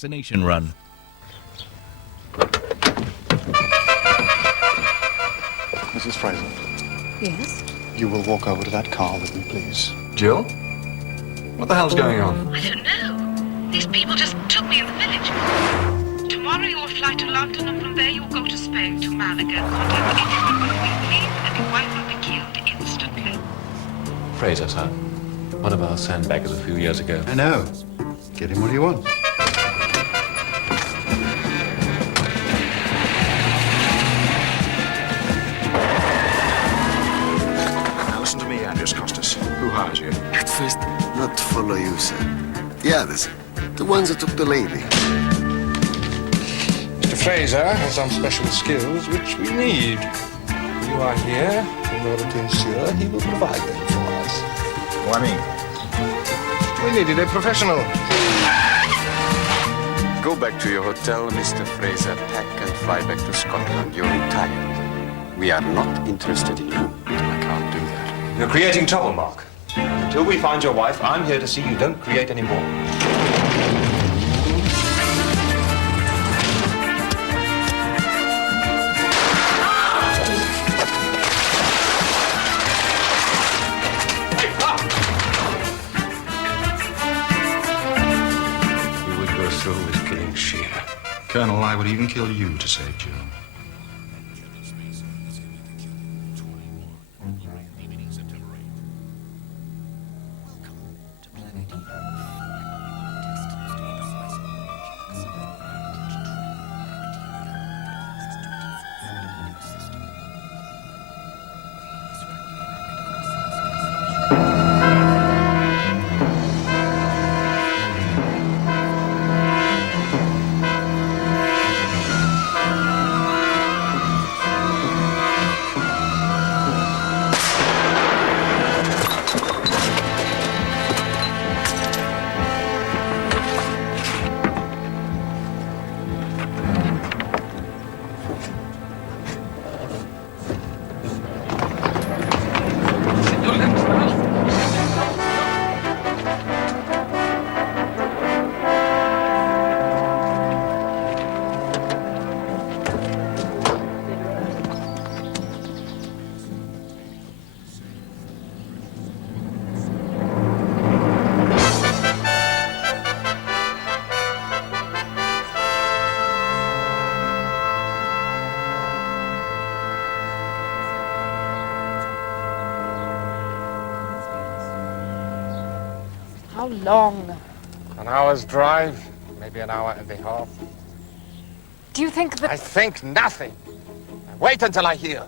Assassination run. Mrs. Fraser, Yes? you will walk over to that car with me, please. Jill? What the hell's going on? I don't know. These people just took me in the village. Tomorrow you'll fly to London, and from there you'll go to Spain, to Malaga. Contact anyone but me, please, and your wife will be killed instantly. Fraser, sir. One of our sandbaggers a few years ago. I know. Get him what he wants. Now listen to me, Andreas Costas. Who hires you? At first, not to follow you, sir. The others. The ones that took the lady. Mr. Fraser has some special skills which we need. You are here in order to ensure he will provide them for us. Why me? We needed a professional. Go back to your hotel, Mr. Fraser. Pack and fly back to Scotland. You're retired. We are not interested in you. I can't do that. You're creating trouble, Mark. Until we find your wife, I'm here to see you don't create any more. You would go through with killing Sheila. Colonel, I would even kill you to save Jill. How long? An hour's drive, maybe an hour and a half. Do you think that... I think nothing. I wait until I hear.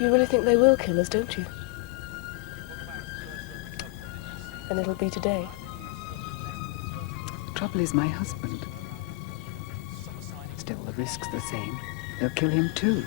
You really think they will kill us, don't you? And it'll be today. The trouble is my husband. Still, the risk's the same. They'll kill him too.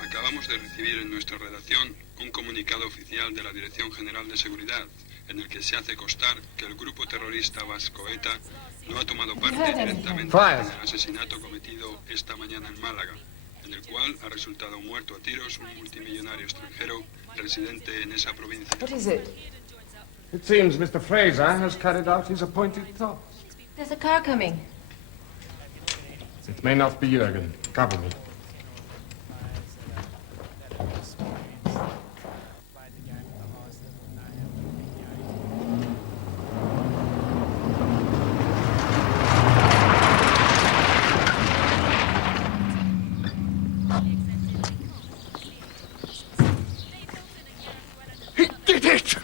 Acabamos de recibir en nuestra redacción un comunicado oficial de la Dirección General de Seguridad en el que se hace constar que el grupo terrorista vasco ETA no ha tomado parte directamente en el asesinato cometido esta mañana en Málaga, en el cual ha resultado muerto a tiros un multimillonario extranjero residente en esa provincia. What is it? It seems Mr. Fraser has carried out his appointed task. There's a car coming. It may not be Jürgen. Cover me. He did it!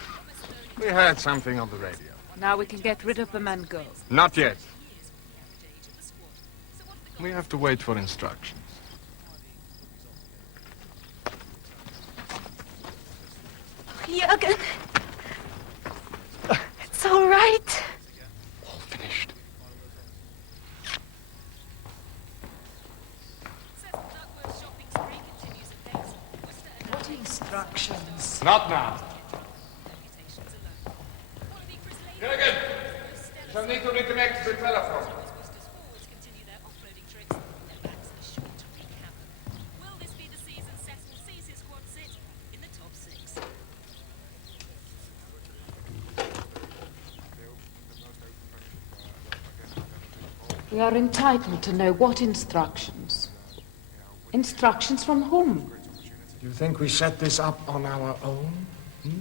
We heard something on the radio. Now we can get rid of them and go. Not yet. We have to wait for instructions. Jürgen. It's all right. All finished. What instructions? Not now. Gerson, you shall need to reconnect the telephone. We are entitled to know what instructions. Instructions from whom? Do you think we set this up on our own? Do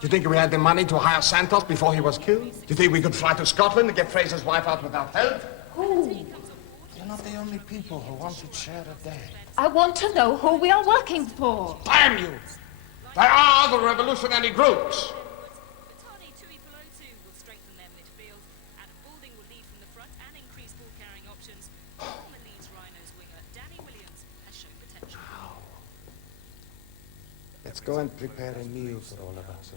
you think we had the money to hire Santos before he was killed? Do you think we could fly to Scotland and get Fraser's wife out without help? Who? You're not the only people who want to share a day. I want to know who we are working for. Damn you! There are other revolutionary groups. Let's go and prepare a meal for all of us,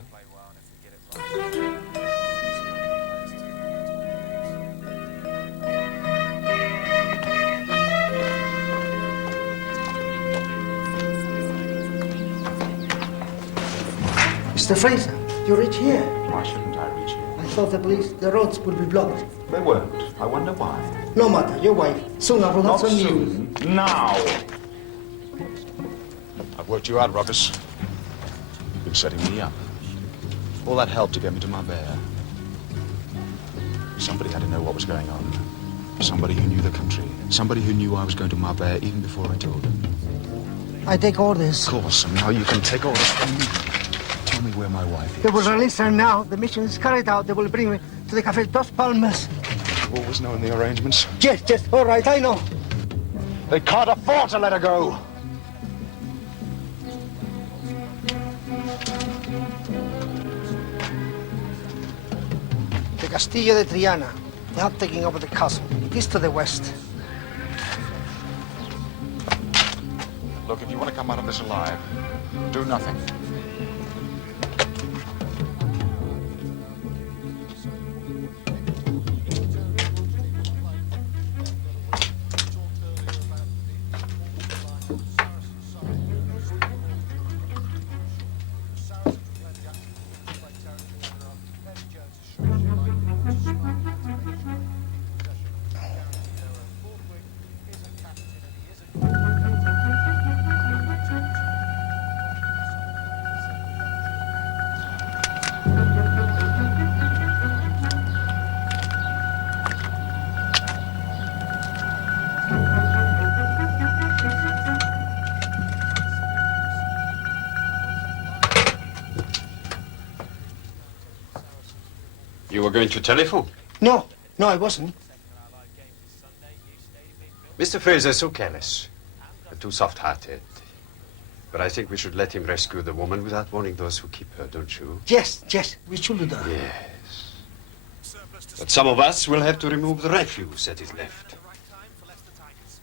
Mr. Fraser, you reach here. Why shouldn't I reach here? I thought the roads would be blocked. They weren't. I wonder why. No matter, your wife. Soon I will have some news. Now! I've worked you out, Ruckus. You've been setting me up. All that help to get me to Marbella. Somebody had to know what was going on. Somebody who knew the country. Somebody who knew I was going to Marbella even before I told him. I take orders. Of course, and now you can take orders from me. Tell me where my wife is. They will release her now. The mission is carried out. They will bring me to the Café Dos Palmas. You've always known the arrangements. Yes, all right, I know. They can't afford to let her go. The Castillo de Triana. They are taking over the castle. It is to the west. Look, if you want to come out of this alive, do nothing. You were going to telephone? No, I wasn't. Mr. Fraser is so careless, and too soft-hearted. But I think we should let him rescue the woman without warning those who keep her, don't you? Yes, we should do that. Yes. But some of us will have to remove the refuse that is left.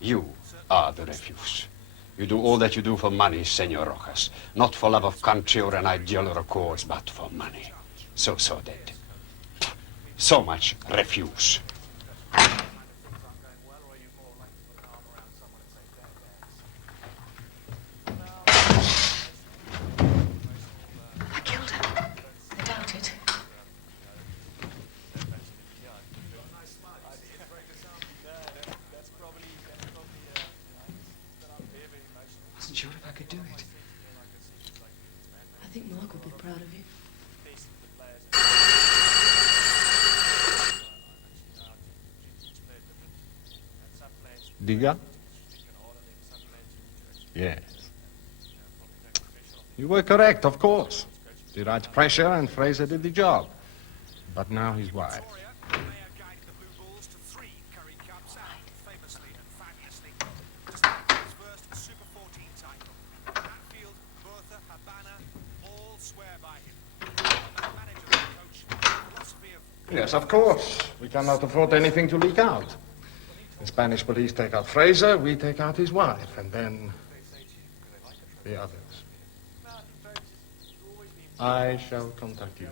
You are the refuse. You do all that you do for money, Senor Rojas. Not for love of country or an ideal or a cause, but for money. So dead. So much refuse. I killed her. I doubt it. Wasn't sure if I could do it. I think Mark would be proud of you. Diga? Yes. You were correct, of course. The right pressure and Fraser did the job. But now his wife. Yes, of course. We cannot afford anything to leak out. The Spanish police take out Fraser, we take out his wife, and then the others. I shall contact you.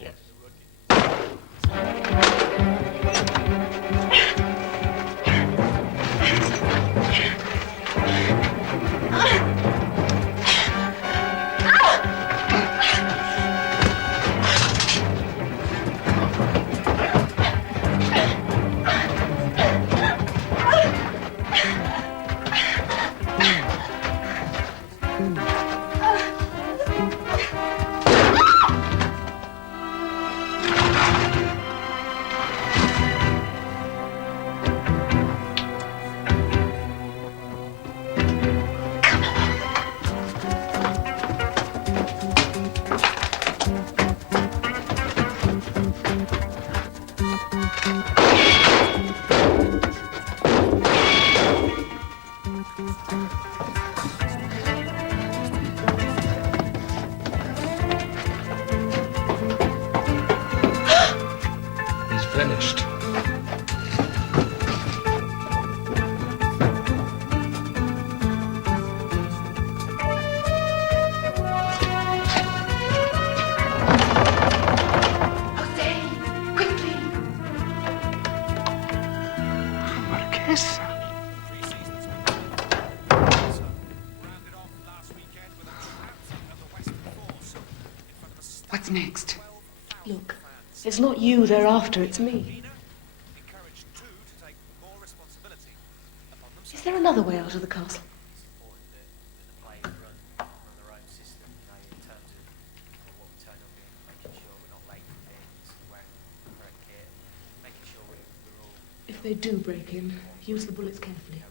Yes. He's finished. What's next? Look, it's not you they're after, it's me. Is there another way out of the castle? If they do break in, use the bullets carefully.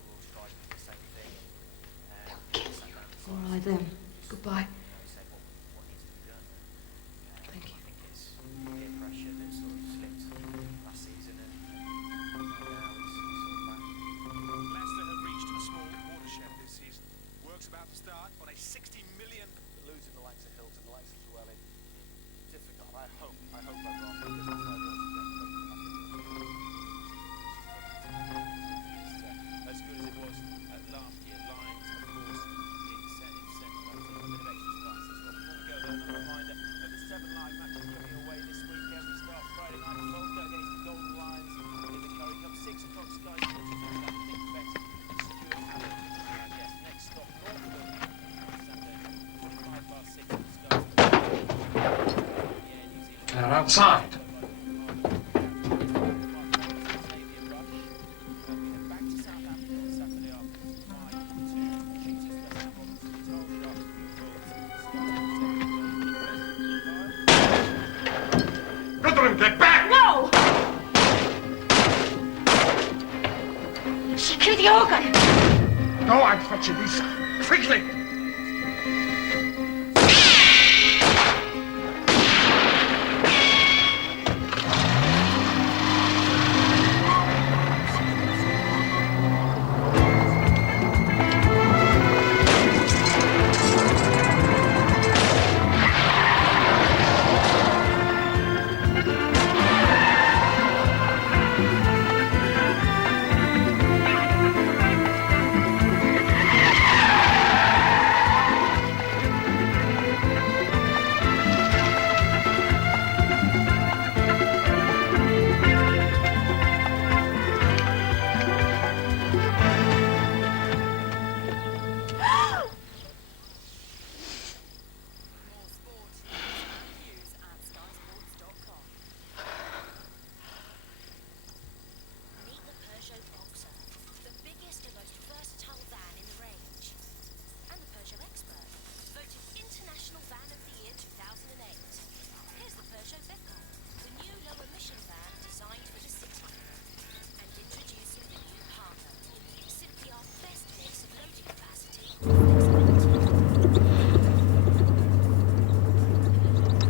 They'll kill you. All right then. Goodbye. They're outside. Catherine, get back! No! Secure the organ! Go and fetch Elisa. Quickly!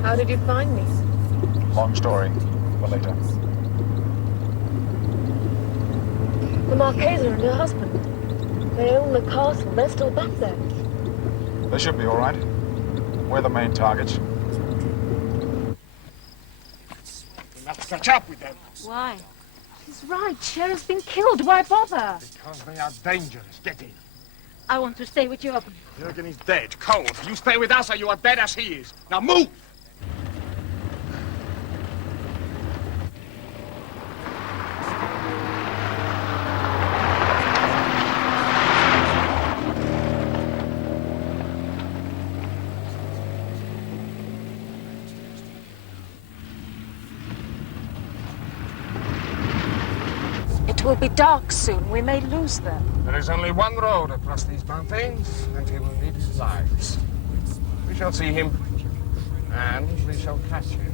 How did you find me? Long story, but later. The Marchesa and her husband. They own the castle. They're still back there. They should be all right. We're the main targets. We must catch up with them. Why? He's right. Cher's been killed. Why bother? Because they are dangerous. Get in. I want to stay with you. Jürgen is dead, cold. You stay with us or you are dead as he is. Now move! It will be dark soon. We may lose them. There is only one road across these mountains, and he will need his lives. We shall see him, and we shall catch him.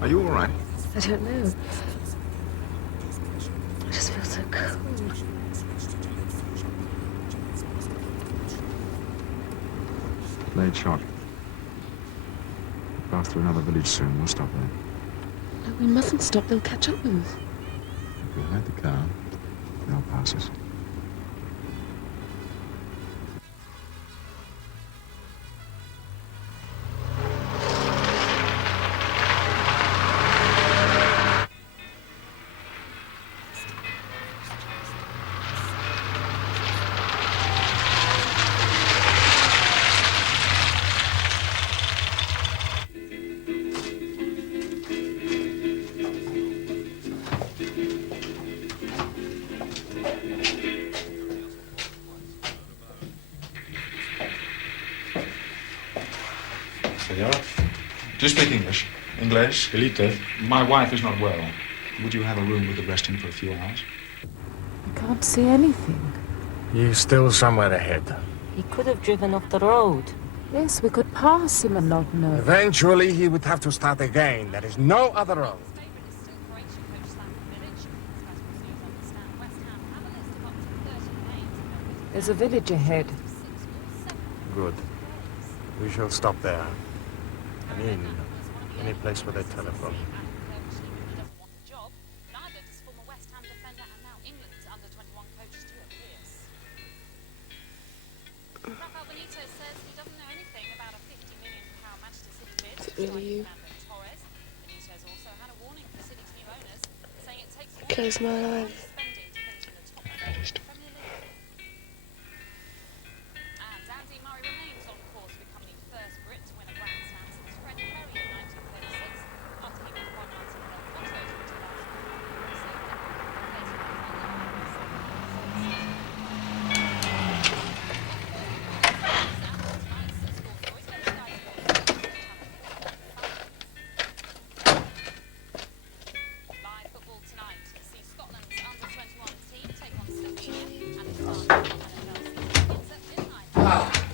Are you all right? I don't know. I just feel so cold. Late shot. Pass through another village soon. We'll stop there. No, we mustn't stop. They'll catch up with us. If we hide the car, they'll pass us. Senora, do you speak English? English? Elite, my wife is not well. Would you have a room with a rest in for a few hours? I can't see anything. He's still somewhere ahead. He could have driven off the road. Yes, we could pass him and not know. Eventually, he would have to start again. There is no other road. There's a village ahead. Good. We shall stop there. An inn. Any place with a telephone. Is it really you? It kills my life.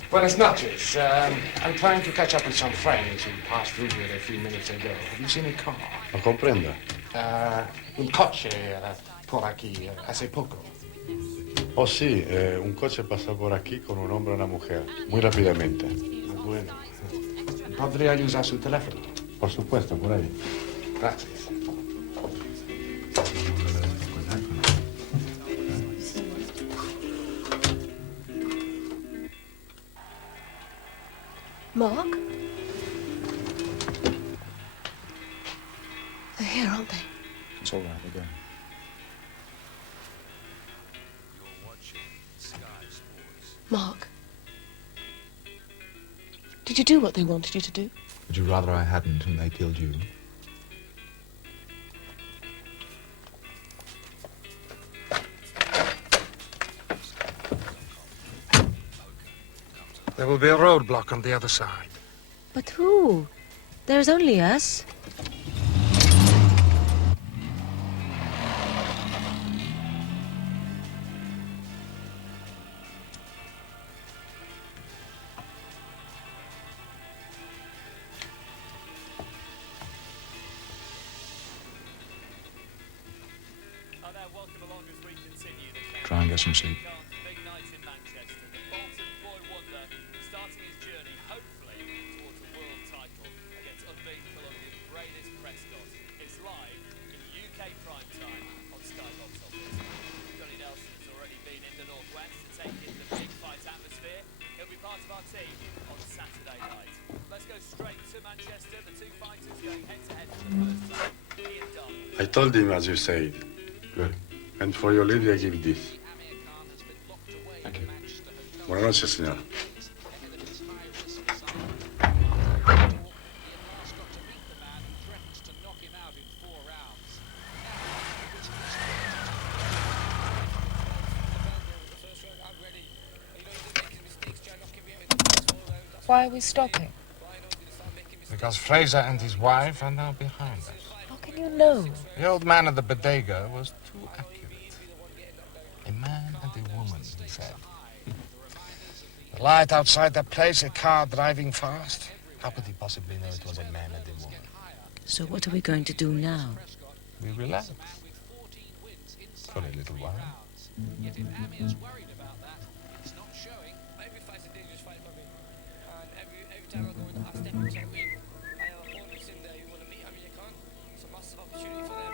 Buenas noches. I'm trying to catch up with some friends who passed through here a few minutes ago. Have you seen a car? No comprendo. Un coche por aquí hace poco. Oh, sí, un coche pasa por aquí con un hombre y una mujer, muy rápidamente. Bueno. ¿Podría usar su teléfono? Por supuesto, por ahí. Gracias. Mark? They're here, aren't they? It's all right, we're going. Mark? Did you do what they wanted you to do? Would you rather I hadn't and they killed you? There will be a roadblock on the other side. But who? There's only us. Try and get some sleep. I told him as you said. Good. And for your lady, I give this. Thank you. Buenas noches, señor. Why are we stopping? Because Fraser and his wife are now behind us. How can you know? The old man at the bodega was too accurate. A man and a woman, he said. The light outside the place, a car driving fast. How could he possibly know it was a man and a woman? So what are we going to do now? We relax. For a little while. Yet if Amy is worried about that, it's not showing. Every fight's a dangerous fight for me. And every time I go in, I step into a win. I have opponents in there who want to meet Amy Khan. It's a massive opportunity for them.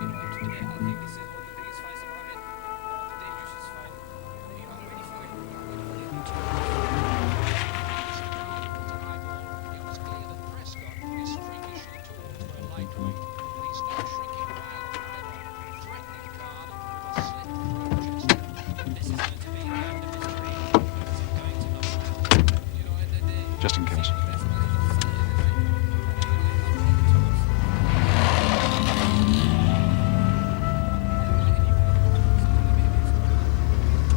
You know, today, I think this is one of the biggest fights I've had. The dangerous fight. You know, I'm ready for it. It was clear that Prescott is freakishly tall for a lightweight, but he's not shrinking back either. Threatening Khan with a slip approaches. This is going to be the end of his career. Is it going to the you know, in the day? Just in case.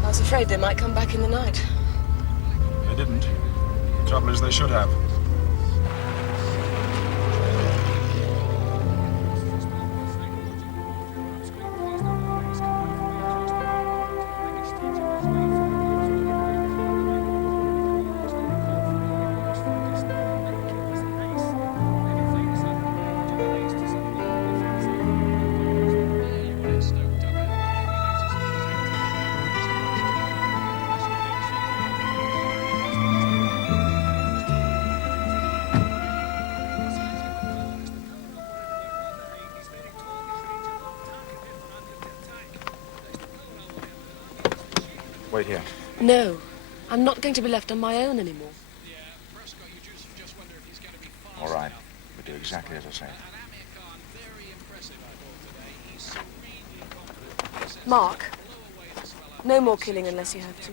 I was afraid they might come back in the night. They didn't. Trouble is, they should have. Wait here. No, I'm not going to be left on my own anymore. All right. We do exactly as I say. Mark, no more killing unless you have to.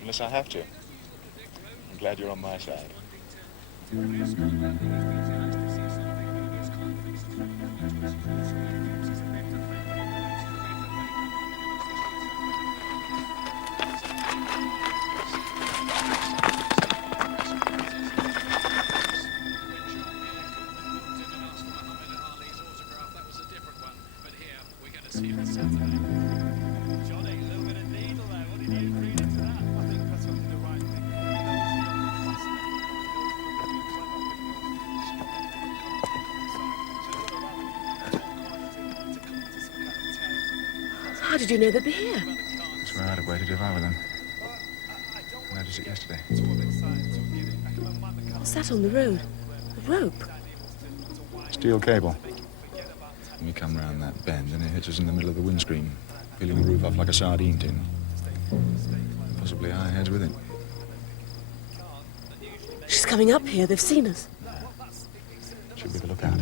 Unless I have to. I'm glad you're on my side. How did you know they'd be here? That's where I'd have waited if I were them. I noticed it yesterday. What's that on the road? A rope? Steel cable. And we come round that bend and it hits us in the middle of the windscreen, peeling the roof off like a sardine tin. And possibly our heads with it. She's coming up here. They've seen us. She'll be the lookout.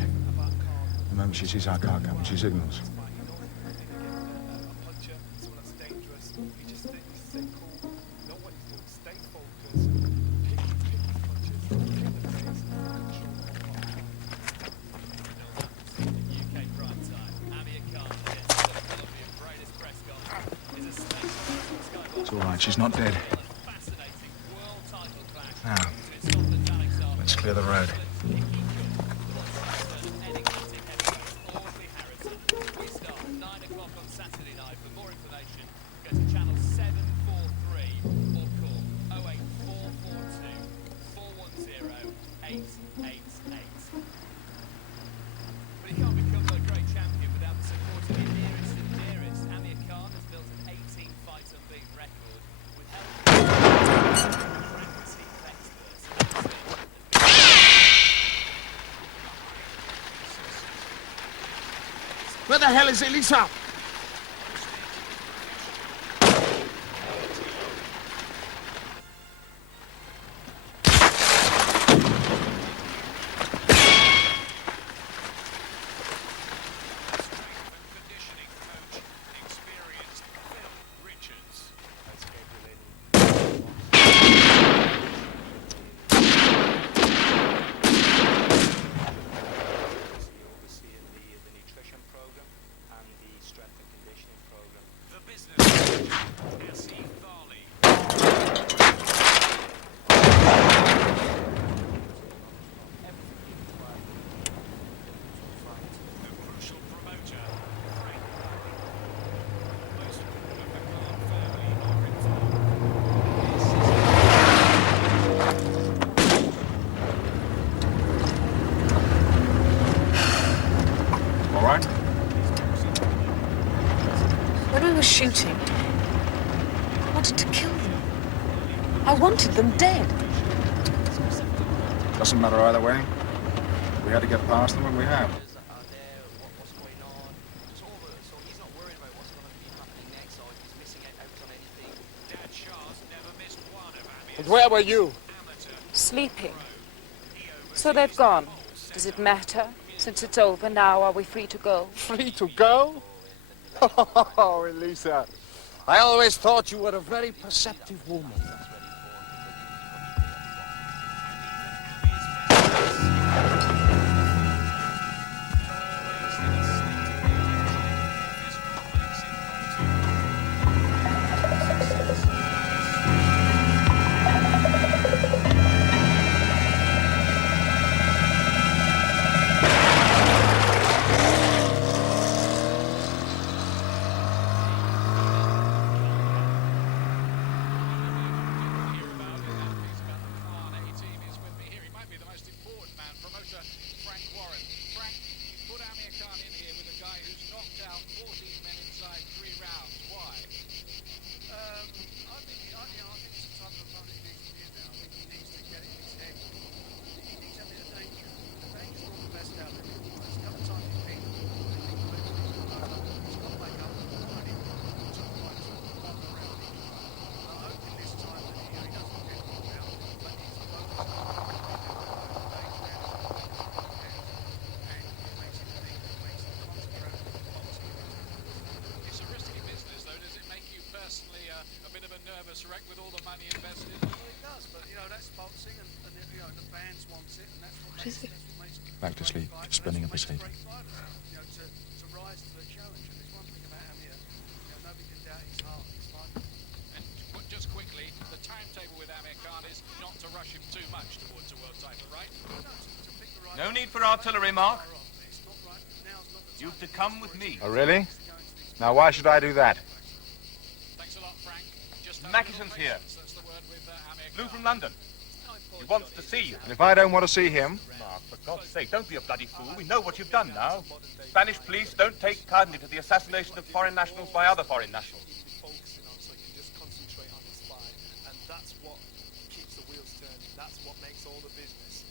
The moment she sees our car coming, she signals. It's all right, she's not dead. Now, let's clear the road. Where the hell is Elisa? shooting. I wanted to kill them. I wanted them dead. Doesn't matter either way. We had to get past them, and we have. And where were you? Sleeping. So they've gone. Does it matter? Since it's over now, are we free to go? Free to go? Oh, Elisa. I always thought you were a very perceptive woman. With all the money invested. Well, it does, but you know that's boxing, and you know the fans want it, and that's what makes it. Back to sleep, spinning a potato. You know, to rise to the challenge, and there's one thing about Amir, you know, nobody can doubt his heart, his fight. And just quickly, the timetable with Amir Khan is not to rush him too much towards a world title, right? No need for artillery, Mark. You've to come with me. Oh, really? Now, why should I do that? Mackison's here. Flew from London. He wants to see you. And if I don't want to see him? Mark, for God's sake, don't be a bloody fool. We know what you've done now. Spanish police don't take kindly to the assassination of foreign nationals by other foreign nationals. And that's what keeps the wheels turning. That's what makes all the business.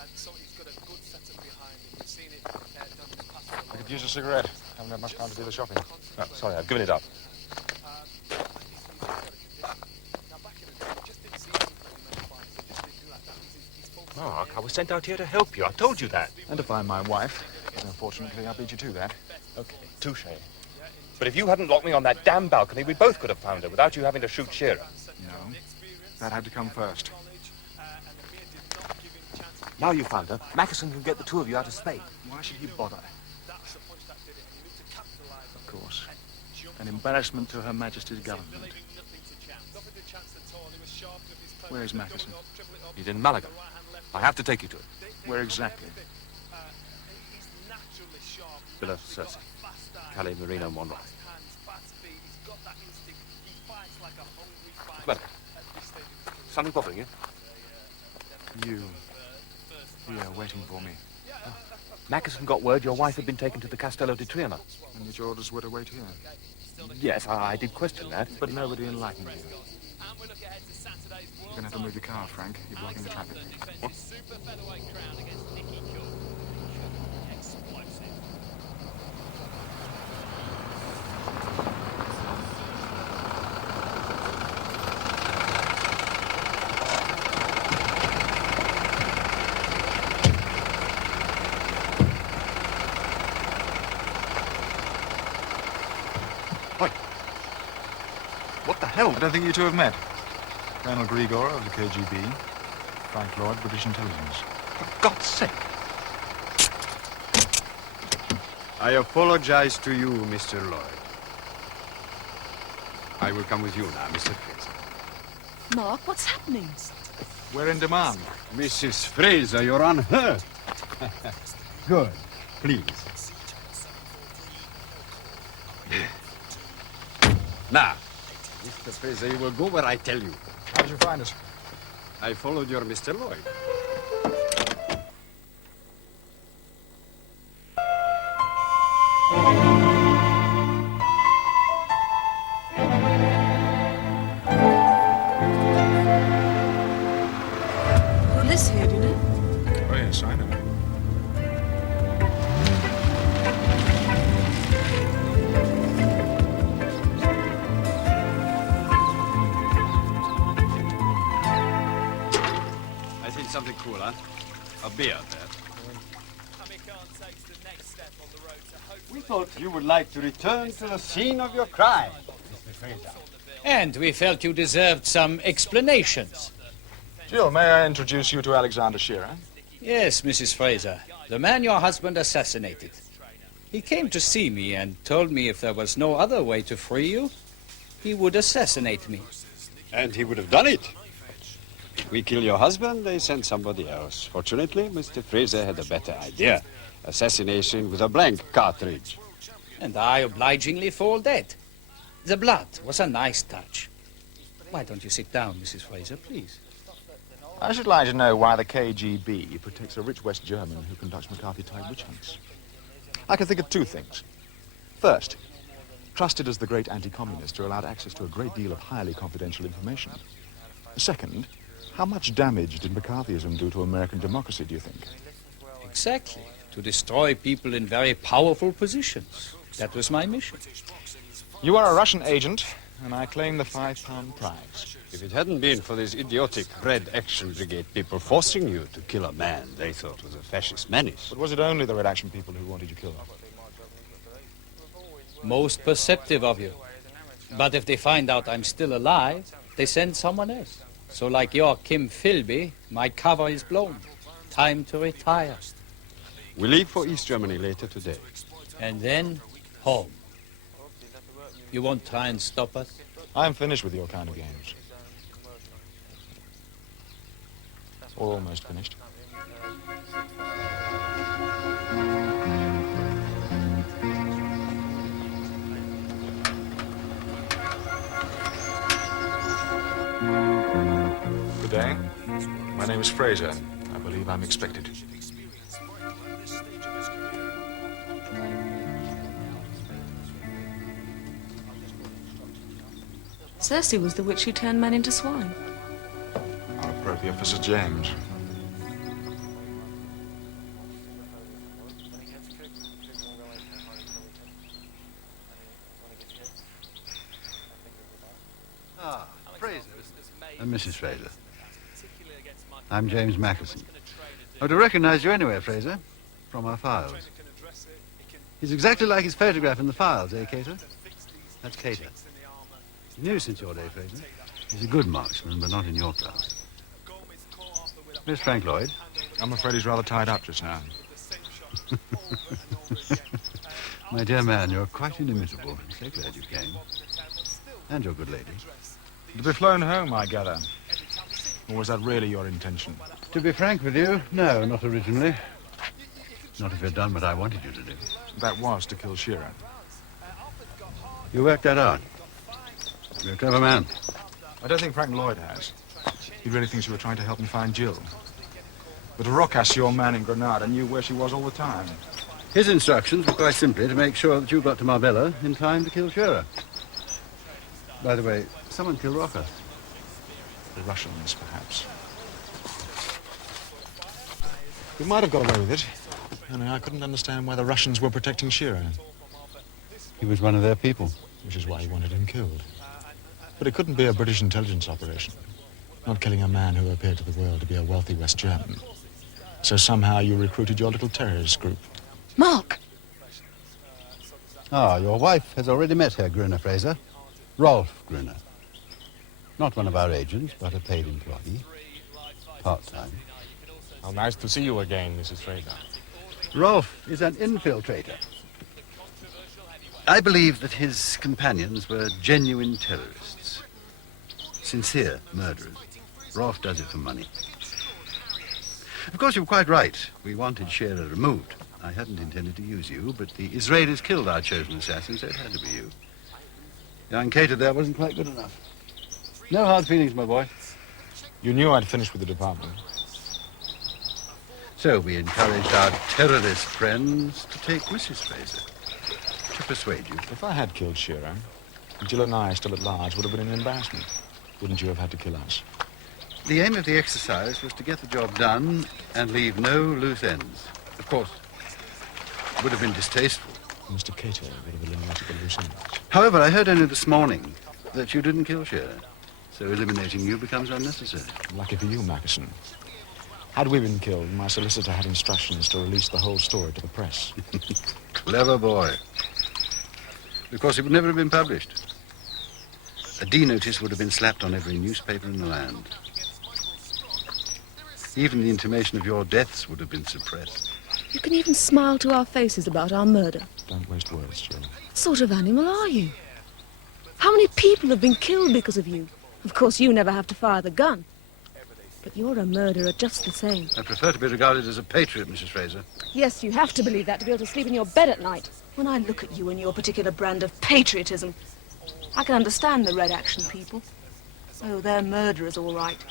And so he's got a good setup behind him. We've seen it done in the past. I could use a cigarette. I haven't had much time to do the shopping. Oh, sorry, I've given it up. Mark, I was sent out here to help you. I told you that. And to find my wife. But unfortunately, I beat you to that. Okay, touche. But if you hadn't locked me on that damn balcony, we both could have found her without you having to shoot Shearer. No, that had to come first. Now you found her, Mackison can get the two of you out of Spain. Why should he bother? Of course. An embarrassment to Her Majesty's government. Where is Mackison? He's in Malaga. I have to take you to him. Where exactly? Villa Circe. Calais Marino Monroe. Well, something bothering you? You. Here, waiting for me. Oh. Mackison got word your wife had been taken to the Castello di Triana. And that your orders were to wait here? Yes, I did question that. But nobody enlightened you. You're going to have to move your car, Frank. You're blocking the traffic. What? What the hell? I don't think you two have met. Colonel Grigor of the KGB, Frank Lloyd, British Intelligence. For God's sake. I apologize to you, Mr. Lloyd. I will come with you now, Mr. Fraser. Mark, what's happening? We're in demand. Mrs. Fraser, you're unhurt. Good. Please. Now, Mr. Fraser, you will go where I tell you. How did you find us? I followed your Mr. Lloyd. Yes, I know. I think something cooler. A beer, there. We thought you would like to return to the scene of your crime, Mr. Fraser. And we felt you deserved some explanations. Jill, may I introduce you to Alexander Shearer? Yes, Mrs. Fraser. The man your husband assassinated. He came to see me and told me if there was no other way to free you, he would assassinate me. And he would have done it. We kill your husband, they send somebody else. Fortunately, Mr. Fraser had a better idea. Assassination with a blank cartridge. And I obligingly fall dead. The blood was a nice touch. Why don't you sit down, Mrs. Fraser, please? I should like to know why the KGB protects a rich West German who conducts McCarthy-type witch hunts. I can think of two things. First, trusted as the great anti-communists are allowed access to a great deal of highly confidential information. Second, how much damage did McCarthyism do to American democracy, do you think? Exactly. To destroy people in very powerful positions. That was my mission. You are a Russian agent, and I claim the £5 prize. If it hadn't been for this idiotic Red Action Brigade people forcing you to kill a man they thought was a fascist menace. But was it only the Red Action people who wanted you killed? Most perceptive of you. But if they find out I'm still alive, they send someone else. So like your Kim Philby, my cover is blown. Time to retire. We leave for East Germany later today. And then home. You won't try and stop us? I'm finished with your kind of games. Or almost finished. Good day. My name is Fraser. I believe I'm expected. Circe was the witch who turned men into swine. How appropriate for Sir James. Ah, Fraser. Mrs. Fraser. I'm James Mackerson. I would have recognized you anywhere, Fraser, from our files. He's exactly like his photograph in the files, eh, Cater? That's Cater. New since your day, Fraser. He's a good marksman, but not in your class. Miss Frank Lloyd. I'm afraid he's rather tied up just now. My dear man, you're quite inimitable. I'm so glad you came. And your good lady. To be flown home, I gather. Or was that really your intention? To be frank with you, no, not originally. Not if you'd done what I wanted you to do. That was to kill Shearer. You worked that out. You're a clever man. I don't think Frank Lloyd has. He really thinks you were trying to help me find Jill. But Rokas, your man in Granada, knew where she was all the time. His instructions were quite simply to make sure that you got to Marbella in time to kill Shearer. By the way, someone killed Rokas. The Russians, perhaps. We might have got away with it. Only I couldn't understand why the Russians were protecting Shearer. He was one of their people. Which is why he wanted him killed. But it couldn't be a British intelligence operation. Not killing a man who appeared to the world to be a wealthy West German. So somehow you recruited your little terrorist group. Mark! Ah, your wife has already met Herr Gruner, Fraser. Rolf Gruner. Not one of our agents, but a paid employee. Part-time. How nice to see you again, Mrs. Fraser. Rolf is an infiltrator. I believe that his companions were genuine terrorists. Sincere murderers. Rolf does it for money. Of course, you're quite right. We wanted Shearer removed. I hadn't intended to use you, but the Israelis killed our chosen assassin, so it had to be you. Young Cater there wasn't quite good enough. No hard feelings, my boy. You knew I'd finished with the department. So we encouraged our terrorist friends to take Mrs. Fraser. To persuade you. If I had killed Shearer, Jill and I, still at large, would have been an embarrassment. Wouldn't you have had to kill us? The aim of the exercise was to get the job done and leave no loose ends. Of course, it would have been distasteful. Mr. Cato would have eliminated the loose ends. However, I heard only this morning that you didn't kill Shearer, so eliminating you becomes unnecessary. Lucky for you, Mackerson. Had we been killed, my solicitor had instructions to release the whole story to the press. Clever boy. Of course, it would never have been published. A D-notice would have been slapped on every newspaper in the land. Even the intimation of your deaths would have been suppressed. You can even smile to our faces about our murder. Don't waste words, Jill. What sort of animal are you? How many people have been killed because of you? Of course, you never have to fire the gun. But you're a murderer just the same. I prefer to be regarded as a patriot, Mrs. Fraser. Yes, you have to believe that to be able to sleep in your bed at night. When I look at you and your particular brand of patriotism, I can understand the Red Action people. Oh, they're murderers, all right.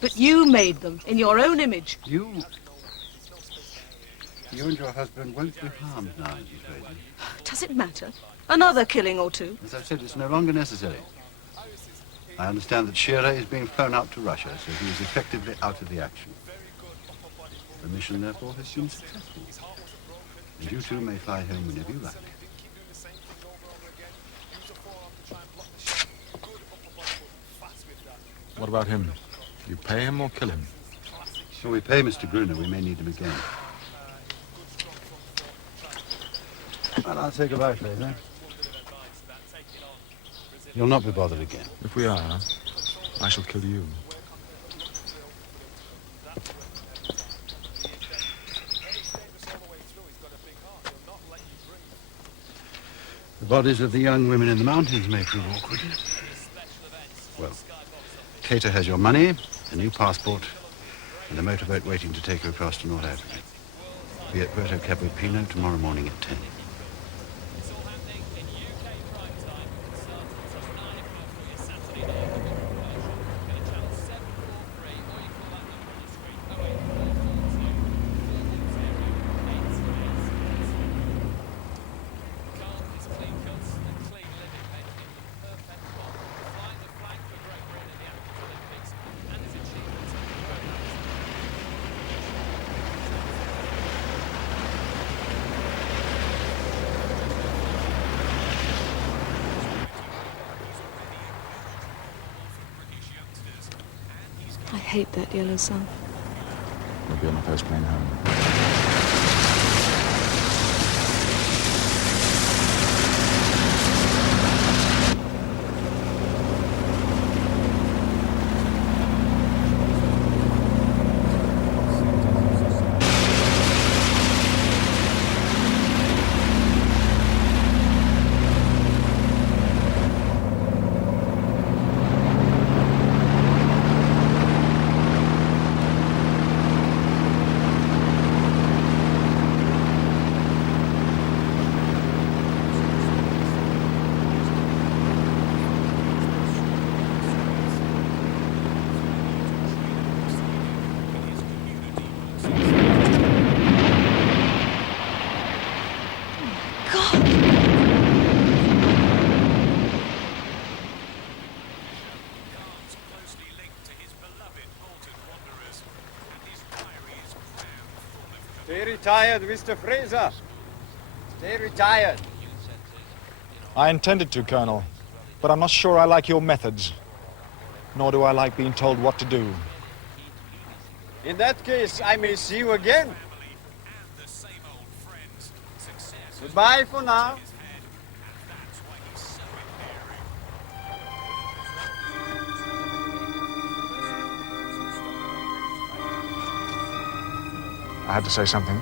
But you made them in your own image. You and your husband won't be harmed now, Mrs. Fraser. Does it matter? Another killing or two? As I've said, it's no longer necessary. I understand that Shearer is being flown out to Russia, so he is effectively out of the action. The mission, therefore, has been successful. And you two may fly home whenever you like. What about him? You pay him or kill him? When we pay Mr. Gruner, we may need him again. Well, I'll say goodbye, Fraser. You'll not be bothered again. If we are, I shall kill you. The bodies of the young women in the mountains may prove awkward. Well, Cater has your money, a new passport, and a motorboat waiting to take you across to North Africa. Be at Puerto Capopino tomorrow morning at 10. I hate that yellow sun. We'll be on the first plane home. Stay retired, Mr. Fraser. Stay retired. I intended to, Colonel, but I'm not sure I like your methods. Nor do I like being told what to do. In that case, I may see you again. Goodbye for now. I had to say something.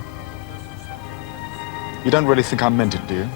You don't really think I meant it, do you?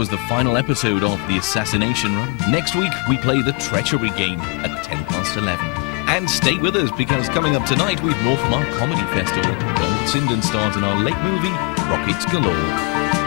was the final episode of the Assassination Run. Next week, we play the Treachery Game at 11:10. And stay with us, because coming up tonight, we've more from our comedy festival. Donald Sinden stars in our late movie, Rockets Galore.